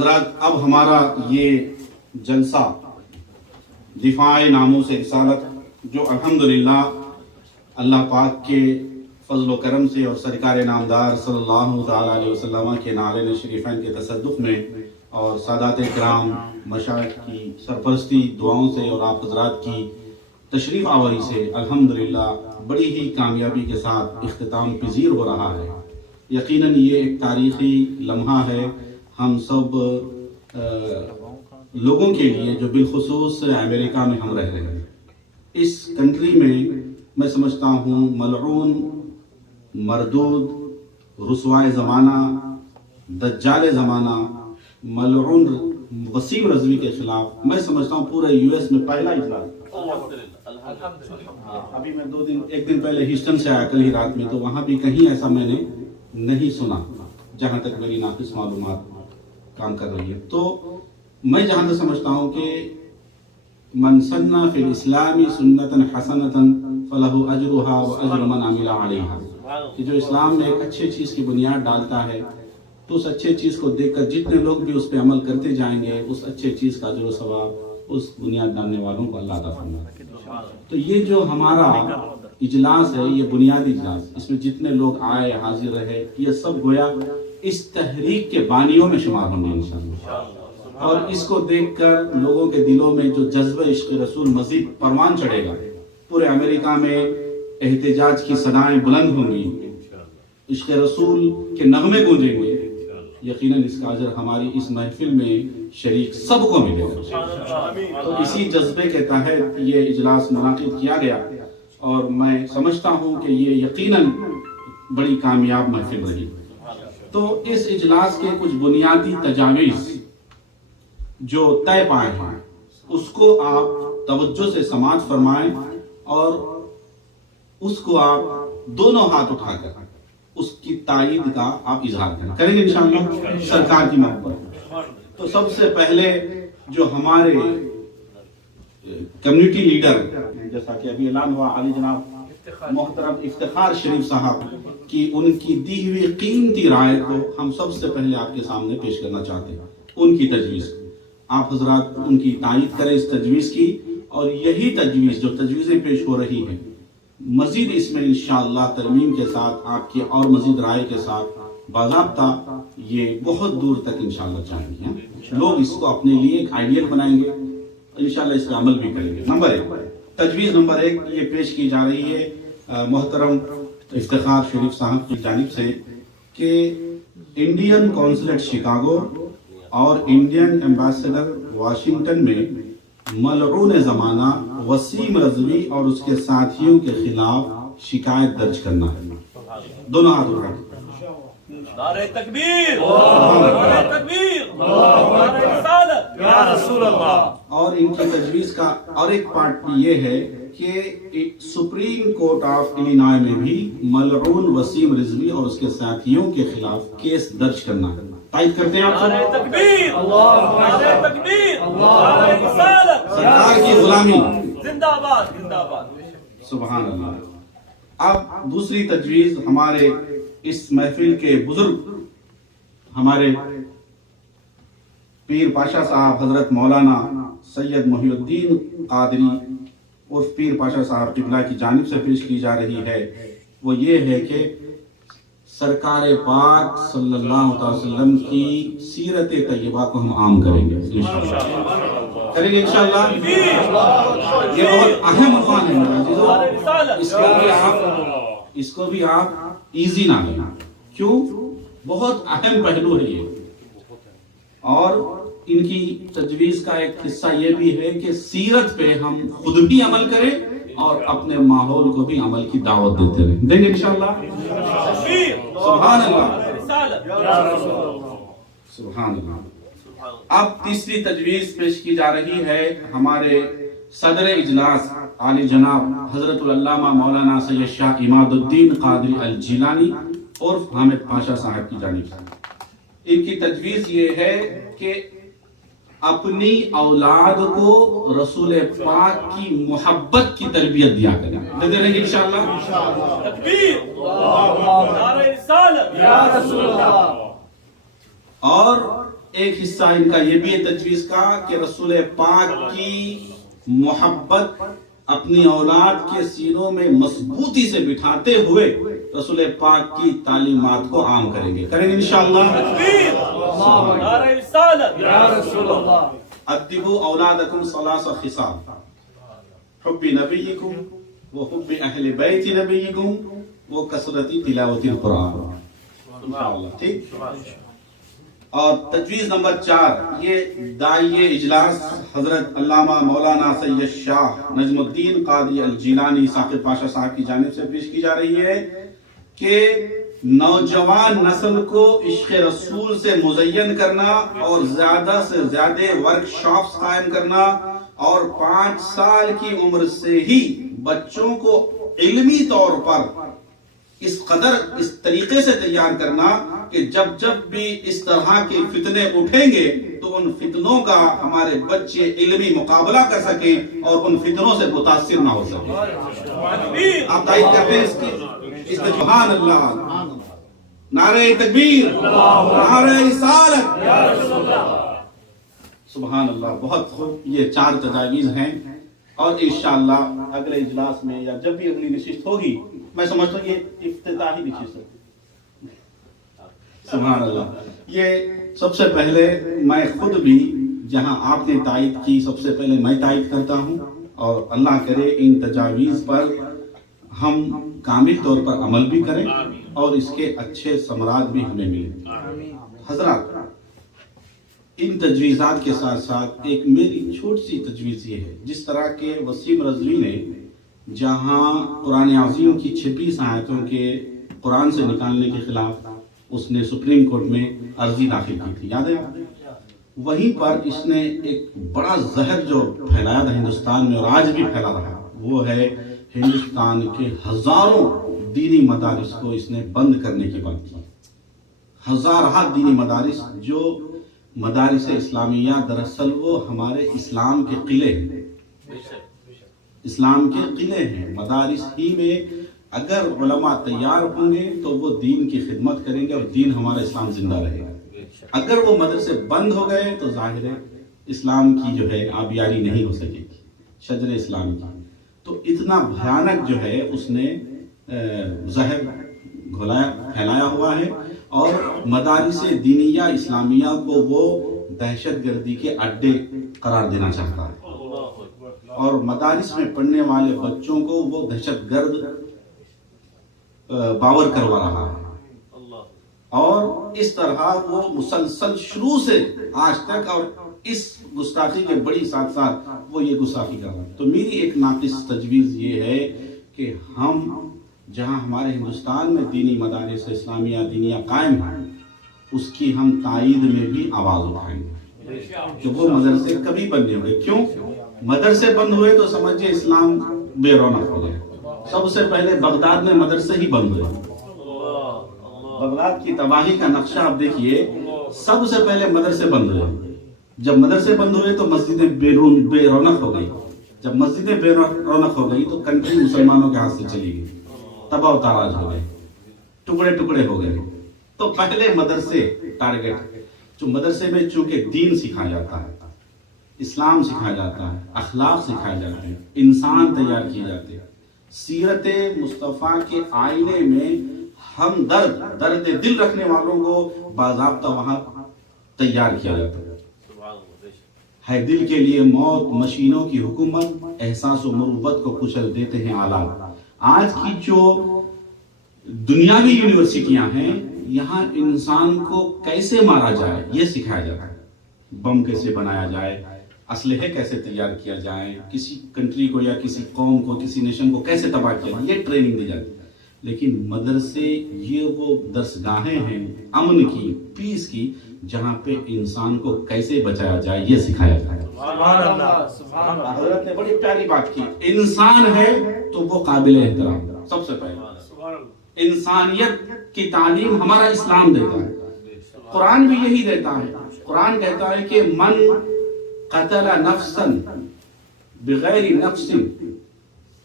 حضرات اب ہمارا یہ جلسہ دفاع ناموس رسالت جو الحمدللہ اللہ پاک کے فضل و کرم سے اور سرکار نامدار صلی اللہ تعالی علیہ وسلم کے نالین شریفین کے تصدق میں اور سادات کرام مشائخ کی سرپرستی دعاؤں سے اور آپ حضرات کی تشریف آوری سے الحمدللہ بڑی ہی کامیابی کے ساتھ اختتام پذیر ہو رہا ہے۔ یقیناً یہ ایک تاریخی لمحہ ہے ہم سب لوگوں کے لیے جو بالخصوص امریکہ میں ہم رہ رہے ہیں۔ اس کنٹری میں سمجھتا ہوں ملعون، مردود، رسوائے زمانہ، دجال زمانہ، ملعون وسیم رضوی کے خلاف میں سمجھتا ہوں پورے یو ایس میں پہلا اجلاس۔ ابھی میں ایک دن پہلے ہیوسٹن سے آیا کل ہی رات میں، تو وہاں بھی کہیں ایسا میں نے نہیں سنا جہاں تک میری ناقص معلومات کام کر رہی ہے۔ تو میں جہاں تک سمجھتا ہوں کہ من سن فی الاسلام سنتا حسنتا فلہ اجرھا واجر من عمل علیہا، کہ جو اسلام میں ایک اچھے چیز کی بنیاد ڈالتا ہے تو اس اچھے چیز کو دیکھ کر جتنے لوگ بھی اس پہ عمل کرتے جائیں گے اس اچھے چیز کا اجر و ثواب اس بنیاد ڈالنے والوں کو اللہ عطا فرمائے۔ تو یہ جو ہمارا اجلاس ہے یہ بنیادی اجلاس، اس میں جتنے لوگ آئے حاضر رہے یہ سب گویا اس تحریک کے بانیوں میں شمار ہوں گے انشاءاللہ، اور اس کو دیکھ کر لوگوں کے دلوں میں جو جذبہ عشق رسول مزید پروان چڑھے گا، پورے امریکہ میں احتجاج کی صدائیں بلند ہوں گی، عشق رسول کے نغمے گونجیں گے، یقیناً اس کا اجر ہماری اس محفل میں شریک سب کو ملے گا۔ تو اسی جذبے کے تحت یہ اجلاس منعقد کیا گیا اور میں سمجھتا ہوں کہ یہ یقیناً بڑی کامیاب محفل رہی۔ تو اس اجلاس کے کچھ بنیادی تجاویز جو طے پائے ہیں اس کو آپ توجہ سے سماعت فرمائیں اور اس کو آپ دونوں ہاتھ اٹھا کر اس کی تائید کا آپ اظہار کریں گے انشاءاللہ سرکار کی محبت۔ تو سب سے پہلے جو ہمارے کمیونٹی لیڈر جیسا کہ ابھی اعلان ہوا علی جناب محترم افتخار شریف صاحب کی ان کی دی ہوئی قیمتی رائے کو ہم سب سے پہلے آپ کے سامنے پیش کرنا چاہتے ہیں، ان کی تجویز۔ آپ حضرات ان کی تائید کریں اس تجویز کی، اور یہی تجویز جو تجویزیں پیش ہو رہی ہیں مزید اس میں انشاءاللہ ترمیم کے ساتھ آپ کی اور مزید رائے کے ساتھ باضابطہ یہ بہت دور تک انشاءاللہ جائیں گے، لوگ اس کو اپنے لیے ایک آئیڈیل بنائیں گے، انشاءاللہ اس پہ عمل بھی کریں گے۔ نمبر 1 تجویز نمبر 1 یہ پیش کی جا رہی ہے محترم افتخار شریف صاحب کی جانب سے کہ انڈین کونسلیٹ شکاگو اور انڈین ایمبیسڈر واشنگٹن میں ملعون زمانہ وسیم رضوی اور اس کے ساتھیوں کے خلاف شکایت درج کرنا ہے۔ دونوں ہاتھ اٹھا کے نعرہ تکبیر، نعرہ تکبیر، نعرہ رسالت یا رسول اللہ۔ اور ان کی تجویز کا اور ایک پارٹ یہ ہے کہ سپریم کورٹ آف الینوائے میں بھی ملعون وسیم رضوی اور اس کے ساتھیوں کے خلاف کیس درج کرنا ہے۔ تائید کرتے ہیں آپ؟ نعرہ تکبیر، نعرہ تکبیر، نعرہ رسالت، سرکار کی غلامی زندہ آباد، زندہ آباد۔ سبحان اللہ۔ اب دوسری تجویز ہمارے اس محفل کے بزرگ ہمارے پیر پاشا صاحب حضرت مولانا سید محی الدین قادری اور پیر پاشا صاحب قبلہ کی جانب سے پیش کی جا رہی ہے، وہ یہ ہے کہ سرکار پاک صلی اللہ علیہ وسلم کی سیرت طیبہ کو ہم عام کریں گے انشاءاللہ، کریں گے انشاءاللہ۔ یہ بہت اہم عنوان ہے میرے عزیزو، اس کو بھی آپ ایزی نہ لیں، کیوں؟ بہت اہم پہلو ہے یہ۔ اور ان کی تجویز کا ایک حصہ یہ بھی ہے کہ سیرت پہ ہم خود بھی عمل کریں اور اپنے ماحول کو بھی عمل کی دعوت دیتے رہیں، دیں گے انشاءاللہ۔ سبحان اللہ، سبحان اللہ۔ اب تیسری تجویز پیش کی جا رہی ہے ہمارے صدر اجلاس عالی جناب حضرت العلامہ مولانا سید شاہ عماد الدین قادری الجیلانی اور حامد پاشا صاحب کی جانب سے۔ ان کی تجویز یہ ہے کہ اپنی اولاد کو رسول پاک کی محبت کی تربیت دیا کریں، دے رہیں گے انشاءاللہ۔ تکبیر، نعرہ رسالت یا رسول اللہ۔ اور ایک حصہ ان کا یہ بھی ہے تجویز کا کہ رسول پاک کی محبت اپنی اولاد کے سینوں میں مضبوطی سے بٹھاتے ہوئے رسول پاک کی تعلیمات کو عام کریں گے انشاءاللہ. نعرہ رسالت یا رسول اللہ. ادبوا اولادکم ثلاث خصال حب نبیکم وحب اہل بیت نبیکم وکثرت تلاوت القرآن. انشاءاللہ ٹھیک. اور تجویز نمبر 4 یہ داعی اجلاس حضرت علامہ مولانا سید شاہ نجم الدین قادری الجیلانی ثاقب پاشا صاحب کی جانب سے پیش کی جا رہی ہے کہ نوجوان نسل کو عشق رسول سے مزین کرنا اور زیادہ سے زیادہ ورکشاپس قائم کرنا اور 5 سال کی عمر سے ہی بچوں کو علمی طور پر اس قدر اس طریقے سے تیار کرنا کہ جب بھی اس طرح کے فتنے اٹھیں گے تو ان فتنوں کا ہمارے بچے علمی مقابلہ کر سکیں اور ان فتنوں سے متاثر نہ ہو سکیں. آپ تائید کرتے ہیں اس کے سبحان اللہ. نعرہ تکبیر، نعرہ رسالت. سبحان اللہ. بہت خوب. یہ 4 تجاویز ہیں اور انشاءاللہ اگلے اجلاس میں یا جب بھی اگلی نشست ہوگی میں سمجھتا ہوں یہ افتتاحی نشست ہے. سبحان اللہ. یہ سب سے پہلے میں خود بھی جہاں آپ نے تائید کی سب سے پہلے میں تائید کرتا ہوں اور اللہ کرے ان تجاویز پر ہم کامل طور پر عمل بھی کریں اور اس کے اچھے ثمرات بھی ہمیں ملیں. حضرات ان تجویزات کے ساتھ ساتھ ایک میری چھوٹی سی تجویز یہ ہے. جس طرح کے وسیم رضوی نے جہاں قرآن عظیم کی 26 آیتوں کے قرآن سے نکالنے کے خلاف اس نے سپریم کورٹ میں عرضی داخل کی تھی، یاد ہے؟ وہیں پر اس نے ایک بڑا زہر جو پھیلایا تھا ہندوستان میں اور آج بھی پھیلا رہا وہ ہے ہندوستان کے ہزاروں دینی مدارس کو اس نے بند کرنے کی بات کی. ہزارہ دینی مدارس جو مدارس اسلامیہ دراصل وہ ہمارے اسلام کے قلعے ہیں، اسلام کے قلعے ہیں. مدارس ہی میں اگر علماء تیار ہوں گے تو وہ دین کی خدمت کریں گے اور دین ہمارا اسلام زندہ رہے گا. اگر وہ مدرسے بند ہو گئے تو ظاہر ہے اسلام کی جو ہے آبیاری نہیں ہو سکے گی، شجر اسلام کی. تو اتنا بھیانک جو ہے اس نے زہر پھیلایا ہوا ہے اور مدارس دینیہ اسلامیہ کو وہ دہشت گردی کے اڈے قرار دینا چاہتا ہے اور مدارس میں پڑھنے والے بچوں کو وہ دہشت گرد باور کروا رہا ہے اور اس طرح وہ مسلسل شروع سے آج تک اور اس گستاخی کے بڑی ساتھ ساتھ وہ یہ گستاخی کر رہا ہے. تو میری ایک ناقص تجویز یہ ہے کہ ہم جہاں ہمارے ہندوستان میں دینی مدارس اسلامیہ دینیہ قائم ہیں اس کی ہم تائید میں بھی آواز اٹھائیں گے کہ وہ مدرسے کبھی بند نہیں ہوئے. کیوں مدرسے بند ہوئے تو سمجھے اسلام بے رونق ہو گیا. سب سے پہلے بغداد میں مدرسے ہی بند ہوئے. بغداد کی تباہی کا نقشہ آپ دیکھیے، سب سے پہلے مدرسے بند ہوئے. جب مدرسے بند ہوئے تو مسجدیں بے رونق ہو گئی. جب مسجدیں بے رونق ہو گئی تو کنٹری مسلمانوں کے ہاتھ سے چلی گئی، تباہ و تاراج ہو گئے، ٹکڑے ٹکڑے ہو گئے. تو پہلے مدرسے ٹارگٹ، جو مدرسے میں چونکہ دین سکھایا جاتا ہے، اسلام سکھایا جاتا ہے، اخلاق سکھائے جاتے ہیں، انسان تیار کیے جاتے ہیں. سیرت مصطفیٰ کے آئینے میں ہم درد دل رکھنے والوں کو باضابطہ وہاں تیار کیا جاتا ہے. دل کے لیے موت، مشینوں کی حکومت، احساس و مروت کو کچل دیتے ہیں آلات. آج کی جو دنیاوی یونیورسٹیاں ہیں یہاں انسان کو کیسے مارا جائے یہ سکھایا جاتا ہے. بم کیسے بنایا جائے، اسلحے کیسے تیار کیا جائے، کسی کنٹری کو یا کسی قوم کو کسی نیشن کو کیسے تباہ کیا جائے، یہ ٹریننگ دی جاتی ہے. لیکن مدرسے یہ وہ درسگاہیں ہیں امن کی، پیس کی، جہاں پہ انسان کو کیسے بچایا جائے یہ سکھایا جائے. سبحان اللہ، سبحان اللہ. حضرت نے بڑی پیاری بات کی، انسان ہے تو وہ قابل احترام. سب سے پہلے انسانیت کی تعلیم ہمارا اسلام دیتا ہے، قرآن بھی یہی دیتا ہے. قرآن کہتا ہے کہ من قتل نفسا بغیر نفس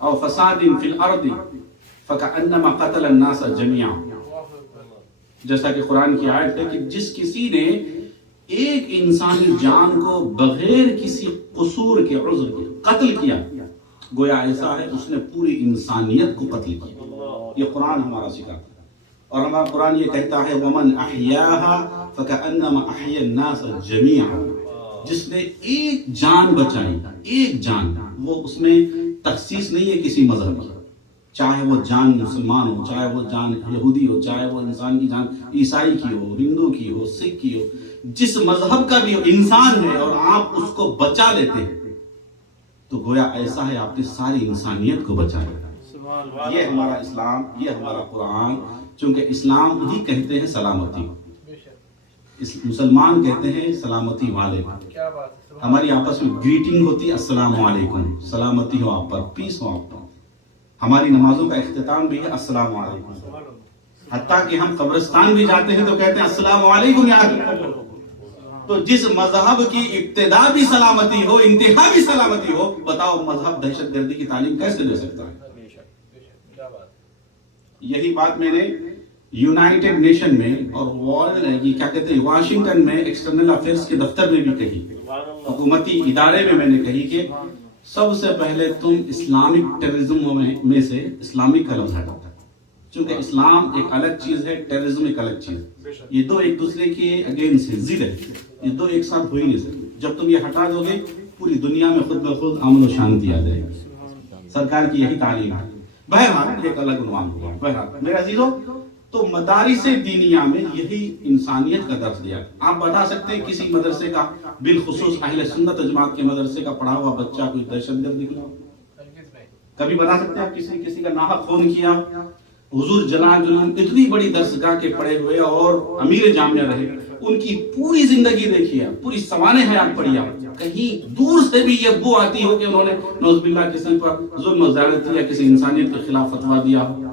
او فساد فی الارض فکأنما قتل الناس جميعا. جیسا کہ قرآن کی آیت ہے کہ جس کسی نے ایک انسانی جان کو بغیر کسی قصور کے عذر کے قتل کیا، گویا ایسا ہے اس نے پوری انسانیت کو قتل کیا۔ یہ قرآن ہمارا سکھاتا ہے، اور ہمارا قرآن یہ کہتا ہے وَمَنْ أَحْيَاهَا فَكَأَنَّمَا أَحْيَا النَّاسَ جَمِيعًا، جس نے ایک جان بچائی، ایک جان، وہ اس میں تخصیص نہیں ہے کسی مذہب کی، چاہے وہ جان مسلمان ہو، چاہے وہ جان یہودی ہو، چاہے وہ انسان کی جان عیسائی کی ہو، ہندو کی ہو، سکھ کی ہو، جس مذہب کا بھی ہو، انسان ہے اور آپ اس کو بچا لیتے ہیں تو گویا ایسا ہے آپ نے ساری انسانیت کو بچایا۔ یہ ہمارا اسلام، یہ ہمارا قرآن، چونکہ اسلام ہی کہتے ہیں سلامتی، مسلمان کہتے ہیں سلامتی والے، ہماری آپس میں گریٹنگ ہوتی ہے السلام علیکم، سلامتی ہو آپ پر، پیس ہو آپ پر۔ ہماری نمازوں کا اختتام بھی ہے السلام علیکم، حتیٰ کہ ہم قبرستان بھی جاتے ہیں تو کہتے ہیں السلام علیکم یا اہل القبر۔ تو جس مذہب کی ابتدا بھی سلامتی ہو، انتہا بھی سلامتی ہو، بتاؤ مذہب دہشت گردی کی تعلیم کیسے دے سکتا ہے؟ یہی بات میں نے یونائٹڈ نیشن میں اور ورلڈ کیا کہتے ہیں واشنگٹن میں ایکسٹرنل افیئرس کے دفتر میں بھی کہی، حکومتی ادارے میں نے کہی کہ سب سے پہلے تم اسلامک ٹیررزم میں سے اسلامک کا لفظ ہٹاتا ہے، چونکہ اسلام ایک الگ چیز ہے، ٹیررزم ایک الگ چیز ہے، یہ دو ایک دوسرے کے اگینسٹ ہے، ضد ہے، یہ دو ایک ساتھ ہو ہی نہیں سکتے۔ جب تم یہ ہٹا دو گے پوری دنیا میں خود بخود امن و شانتی آ جائے گی، سرکار کی یہی تعلیم ہے۔ بہرحال یہ ایک الگ عنوان ہوا۔ بہرحال میرے عزیزو، تو مدارس دینیہ میں یہی انسانیت کا درس دیا۔ آپ بتا سکتے ہیں کسی مدرسے کا، بالخصوص اہل سنت جماعت کے مدرسے کا پڑھا ہوا بچہ کوئی دہشت گرد نکلا؟ کبھی بتا سکتے ہیں آپ کسی کا ناحق خون کیا؟ حضور جناب اتنی بڑی درسگاہ کے پڑھے ہوئے اور امیر جامعہ رہے، ان کی پوری زندگی دیکھیے، پوری سوانح حیات پڑھی آپ، کہیں دور سے بھی یہ بو آتی ہو کہ انہوں نے نعوذ باللہ کسی پر ظلم و زیادتی یا کسی انسانیت کے خلاف فتویٰ دیا ہو؟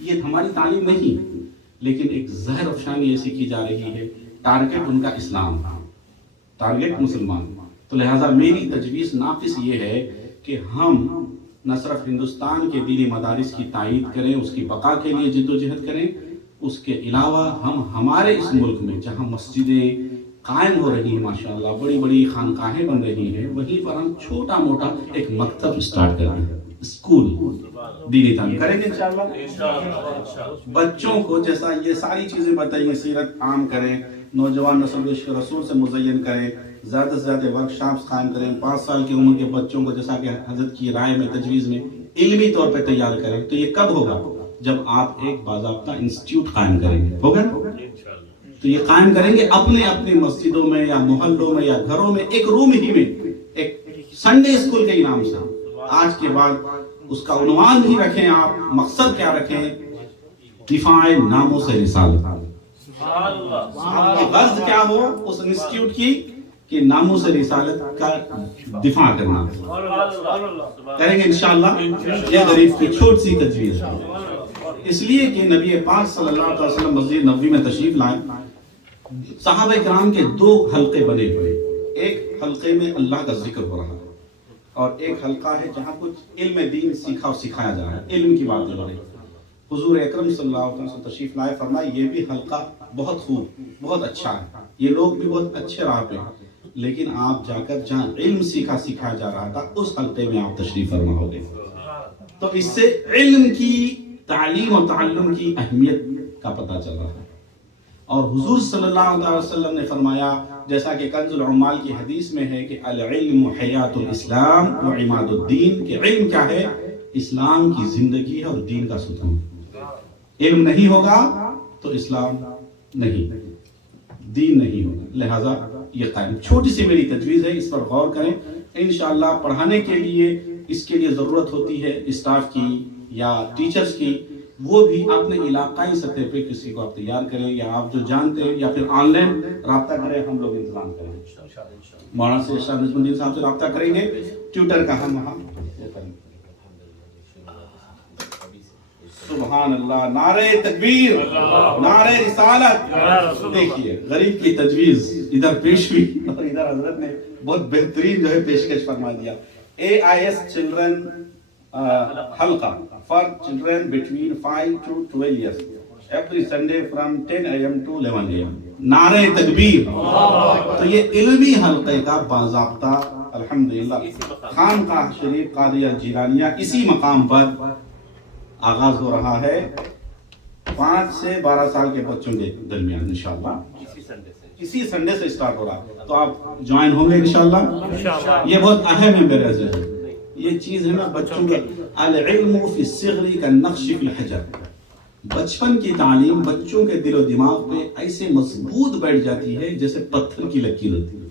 یہ ہماری تعلیم نہیں، لیکن ایک زہر افشانی ایسی کی جا رہی ہے، ٹارگٹ ان کا اسلام، ٹارگٹ مسلمان۔ تو لہٰذا میری تجویز ناقص یہ ہے کہ ہم نہ صرف ہندوستان کے دینی مدارس کی تائید کریں، اس کی بقا کے لیے جد و جہد کریں، اس کے علاوہ ہم ہمارے اس ملک میں جہاں مسجدیں قائم ہو رہی ہیں، ماشاءاللہ بڑی بڑی خانقاہیں بن رہی ہیں، وہیں پر ہم چھوٹا موٹا ایک مکتب اسٹارٹ کریں، اسکول دینی تعلیم کریں گے انشاءاللہ۔ بچوں کو جیسا یہ ساری چیزیں بتائیے، سیرت عام کریں، نوجوان نسل عشق رسول سے مزین کریں، زیادہ سے زیادہ ورکشاپس قائم کریں، 5 سال کی عمر کے بچوں کو جیسا کہ حضرت کی رائے میں تجویز میں علمی طور پہ تیار کریں۔ تو یہ کب ہوگا؟ جب آپ ایک باضابطہ انسٹیٹیوٹ قائم کریں گے، ہوگا نا؟ تو یہ قائم کریں گے اپنے اپنی مسجدوں میں یا محلوں میں یا گھروں میں، ایک روم ہی میں، ایک سنڈے اسکول کے نام سے۔ آج کے بعد اس کا عنوان بھی رکھیں آپ، مقصد کیا رکھیں؟ دفاع ناموس رسالت۔ آپ کی غرض کیا ہو اس انسٹیٹیوٹ کی؟ کہ ناموس رسالت کا دفاع کرنا۔ کریں گے انشاءاللہ۔ یہ غریب کی چھوٹ سی تجویز ہے، اس لیے کہ نبی پاک صلی اللہ علیہ وسلم مسجد نبوی میں تشریف لائے، صحابہ کرام کے 2 حلقے بنے ہوئے، ایک حلقے میں اللہ کا ذکر ہو رہا ہے اور ایک حلقہ ہے جہاں کچھ علم دین سیکھا اور سکھایا جا رہا ہے، علم کی بات ہو رہی ہے۔ حضور اکرم صلی اللہ علیہ وسلم تشریف لائے، فرمائے یہ بھی حلقہ بہت خوب، بہت اچھا ہے، یہ لوگ بھی بہت اچھے راہ پہ، لیکن آپ جا کر جہاں علم سیکھا سکھایا جا رہا تھا اس حلقے میں آپ تشریف فرما ہو گئے۔ تو اس سے علم کی تعلیم و تعلم کی اہمیت کا پتہ چل رہا ہے۔ اور حضور صلی اللہ علیہ وسلم نے فرمایا، جیسا کہ کنز العمال کی حدیث میں ہے کہ العلم حیات الاسلام و عماد الدین، کہ علم کیا ہے؟ اسلام کی زندگی ہے اور دین کا ستون۔ علم نہیں ہوگا تو اسلام نہیں، دین نہیں ہوگا۔ لہذا یہ قائم، چھوٹی سی میری تجویز ہے، اس پر غور کریں۔ انشاءاللہ پڑھانے کے لیے اس کے لیے ضرورت ہوتی ہے اسٹاف کی یا ٹیچرز کی، وہ بھی اپنے علاقائی سطح پہ کسی کو آپ تیار کریں، یا آپ جو جانتے ہیں یا پھر آن لائن رابطہ کریں، ہم لوگ انتظام کریں۔ مولانا سے شاہ نظم الدین صاحب سے رابطہ کریں گے، ٹیوٹر کا ہم وہاں۔ سبحان اللہ، نعرہ تکبیر، نعرہ رسالت۔ دیکھیے غریب کی تجویز ادھر پیش ہوئی اور ادھر حضرت نے بہت بہترین جو ہے پیشکش فرما دیا۔ AIS چلڈرن حلقہ for children between 5 to 12 years every Sunday from 10 AM to 11 AM۔ نعرہ تکبیر. تو یہ علمی حلقے کا باضابطہ الحمدللہ خانقاہ شریف قادریہ جیلانیہ اسی مقام پر آغاز ہو رہا ہے 5 سے 12 سال کے بچوں کے درمیان انشاءاللہ. اسی سنڈے سے اسٹارٹ ہو رہا ہے, تو آپ جوائن ہوں گے انشاءاللہ. یہ بہت اہم ہے میرے عزیز. یہ چیز ہے نا بچوں کا العلم فی الصغر کالنقش فی الحجر. بچپن کی تعلیم بچوں کے دل و دماغ پہ ایسے مضبوط بیٹھ جاتی ہے جیسے پتھر کی لکیر ہوتی ہے.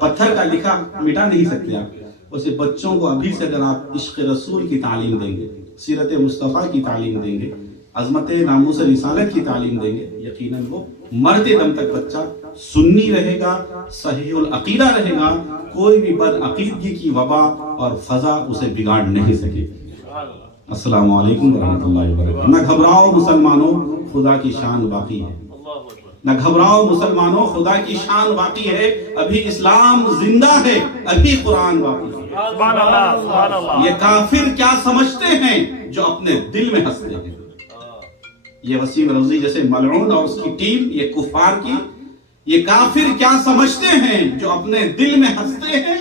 پتھر کا لکھا مٹا نہیں سکتے آپ. ویسے بچوں کو ابھی سے اگر آپ عشق رسول کی تعلیم دیں گے, سیرت مصطفیٰ کی تعلیم دیں گے, عظمت ناموس رسالت کی تعلیم دیں گے, یقیناً وہ مرتے دم تک بچہ سنی رہے گا, صحیح العقیدہ رہے گا. کوئی بھی بد عقیدگی کی وبا اور فضا اسے بگاڑ نہیں سکے. السلام علیکم ورحمۃ اللہ وبرکاتہ. نہ گھبراؤ مسلمانوں, خدا کی شان باقی ہے. نہ گھبراؤ مسلمانوں, خدا کی شان باقی ہے. ابھی اسلام زندہ ہے, ابھی قرآن باقی ہے. سبحان اللہ, سبحان اللہ. یہ کافر کیا سمجھتے ہیں جو اپنے دل میں ہنستے ہیں. یہ وسیم رضوی جیسے ملعون اور اس کی ٹیم, یہ کفار کی, یہ کافر کیا سمجھتے ہیں جو اپنے دل میں ہنستے ہیں.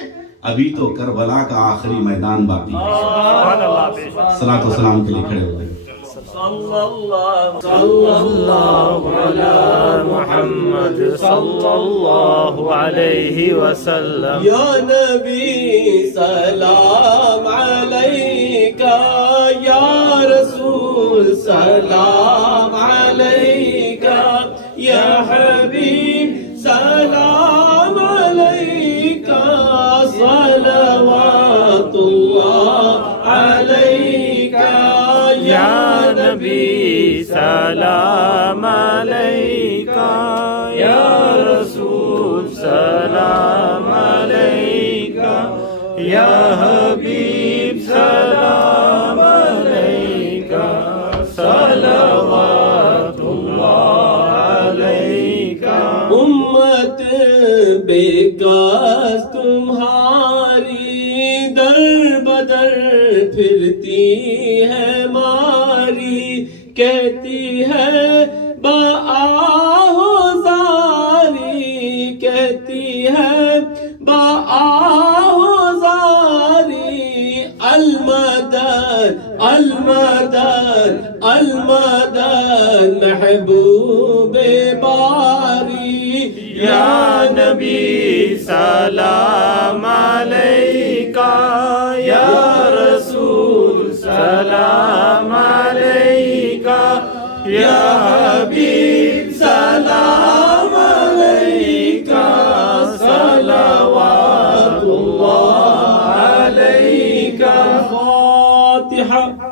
ابھی تو کربلا کا آخری میدان باقی ہے. سبحان اللہ, بے شک. صلاۃ و سلام کے لیے کھڑے ہوئے. صلی اللہ علی محمد صلی اللہ علیہ وسلم. یا نبی سلام علیکہ, یا رسول سلام علیکہ, یا حبیب سلام علیکہ, صلوات اللہ علیکہ, یا نبی سلام علیکہ, یا رسول سلام علیکہ, یا حبیب سلام علیکہ, صلوات اللہ علیکہ. امت بے کس تمہاری در بدر پھرتی ہے ماری, کہتی ہے بآہو زاری, کہتی ہے بآہو زاری, المدد المدد المدد محبوب باری. یا نبی سلام علیکہ, یا رسول سلام علیکہ, یا حبیب سلام علیکہ, صلوات اللہ علیکہ. فاتحہ.